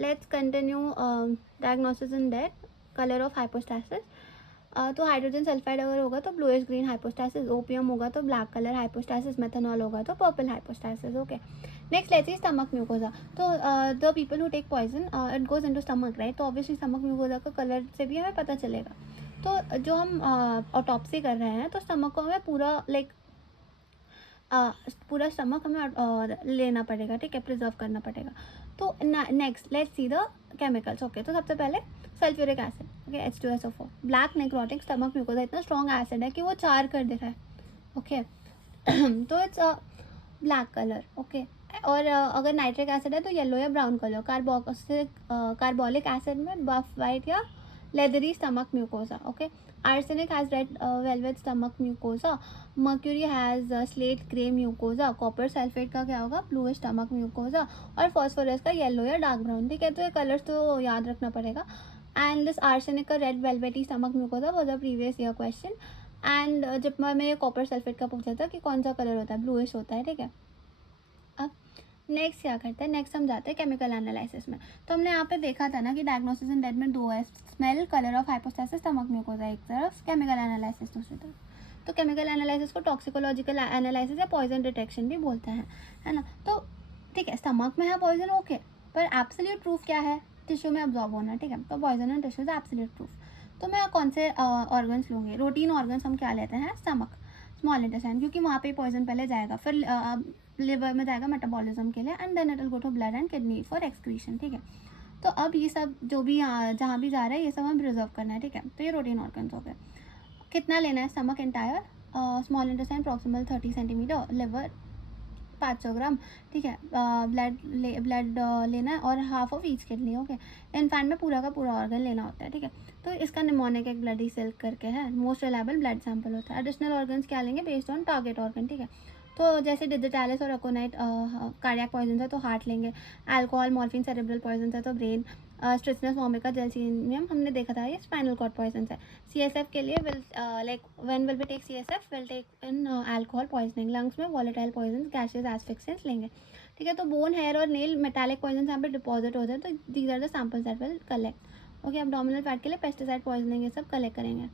Let's continue diagnosis in that. Colour of hypostasis. तो hydrogen sulphide अगर होगा तो ब्लूइश ग्रीन हाइपोस्टैसिस, ओपियम होगा तो ब्लैक कलर हाइपोस्टैसिस, मेथनॉल होगा तो purple hypostasis. Okay, next let's see stomach mucosa. तो the people who take poison it goes into stomach, right. तो ऑब्वियसली स्टमक म्यूकोजा का कलर से भी हमें पता चलेगा. तो जो हम ऑटोप्सी कर रहे हैं तो स्टमक को हमें पूरा लाइक पूरा स्टमक हमें लेना पड़ेगा, ठीक है, प्रिजर्व करना पड़ेगा. तो next let's see the chemicals. Okay, तो सबसे पहले sulphuric acid. Okay, H2SO4. Black necrotic stomach mucosa इतना स्ट्रॉन्ग एसिड है कि वो 4 कर दे रहा है. ओके तो इट्स ब्लैक कलर. ओके, और अगर नाइट्रिक एसिड है तो येलो या ब्राउन कलर. कार्बोलिक एसिड में बफ वाइट या leathery stomach mucosa. Okay, arsenic has red velvet stomach mucosa. mercury has slate gray mucosa. copper sulfate का क्या होगा, bluish stomach mucosa. और phosphorus का येलो या डार्क ब्राउन. ठीक है, तो ये कलर्स तो याद रखना पड़ेगा. एंड दिस आर्सेनिक का red velvety stomach mucosa was a previous year question. And जब मैं कॉपर सल्फेट का पूछा था कि कौन सा कलर होता है, ब्लूइश होता है. ठीक है, अब नेक्स्ट क्या करते हैं, नेक्स्ट हम जाते हैं केमिकल एनालिसिस में. तो हमने यहाँ पे देखा था ना कि डायग्नोसिस इन डेड में 2 है, smell, colour of hypostasis, stomach mucosa एक तरफ, केमिकल एनालिसिस दूसरी तरफ. तो केमिकल एनालिसिस को टॉक्सिकोलॉजिकल एनालिसिस या पॉइजन डिटेक्शन भी बोलते हैं, है ना. तो ठीक है, स्टमक में है पॉइजन, ओके, पर एब्सोल्यूट प्रूफ क्या है, टिश्यू में अब्जॉर्ब होना. ठीक है, तो poison in tissue is absolute proof. तो मैं कौन से ऑर्गन्स लूँगी, रूटीन ऑर्गन्स हम क्या लेते हैं, स्टमक, स्मॉल इंटेस्टाइन, क्योंकि वहाँ पे पॉइजन पहले जाएगा, फिर लिवर में जाएगा मेटाबॉलिज्म के लिए, and then it will go to blood and kidney for excretion. ठीक है, तो अब ये सब जो भी जहाँ भी जा रहा है ये सब हमें प्रिजर्व करना है. ठीक है, तो ये रूटीन ऑर्गन्स हो गए. कितना लेना है, stomach entire, small intestine proximal 30 centimetre, liver 500 ग्राम. ठीक है, ब्लड लेना है और half of each kidney. Okay, infant में पूरा का पूरा ऑर्गन लेना होता है. ठीक है, तो इसका निमोनिक एक ब्लडी सिल्क करके है, मोस्ट रिलायबल ब्लड सैंपल होता है. एडिशनल ऑर्गन्स क्या लेंगे, बेस्ड ऑन टारगेट ऑर्गन. ठीक है, तो जैसे डिजिटालिस और अकोनाइट कार्डियक पॉइजन है तो हार्ट लेंगे. अल्कोहल मॉर्फिन सेरेब्रल पॉइजन है तो ब्रेन. स्ट्रिचनस वोमिका जेलसीनियम हमने देखा था ये स्पाइनल कॉर्ड पॉइजन है. CSF के लिए will like when will we take CSF, will take in alcohol poisoning. Lungs में वॉलेटाइल पॉइजन, गैसेस, एस्फिक्सेंस लेंगे. ठीक है, तो बोन, हेयर और नेल मेटालिक पॉइजन यहाँ पे डिपॉजिट हो जाए तो these are the samples that will collect. Okay, abdominal fat के लिए पेस्टिसाइड पॉइजनिंग ये सब कलेक्ट करेंगे.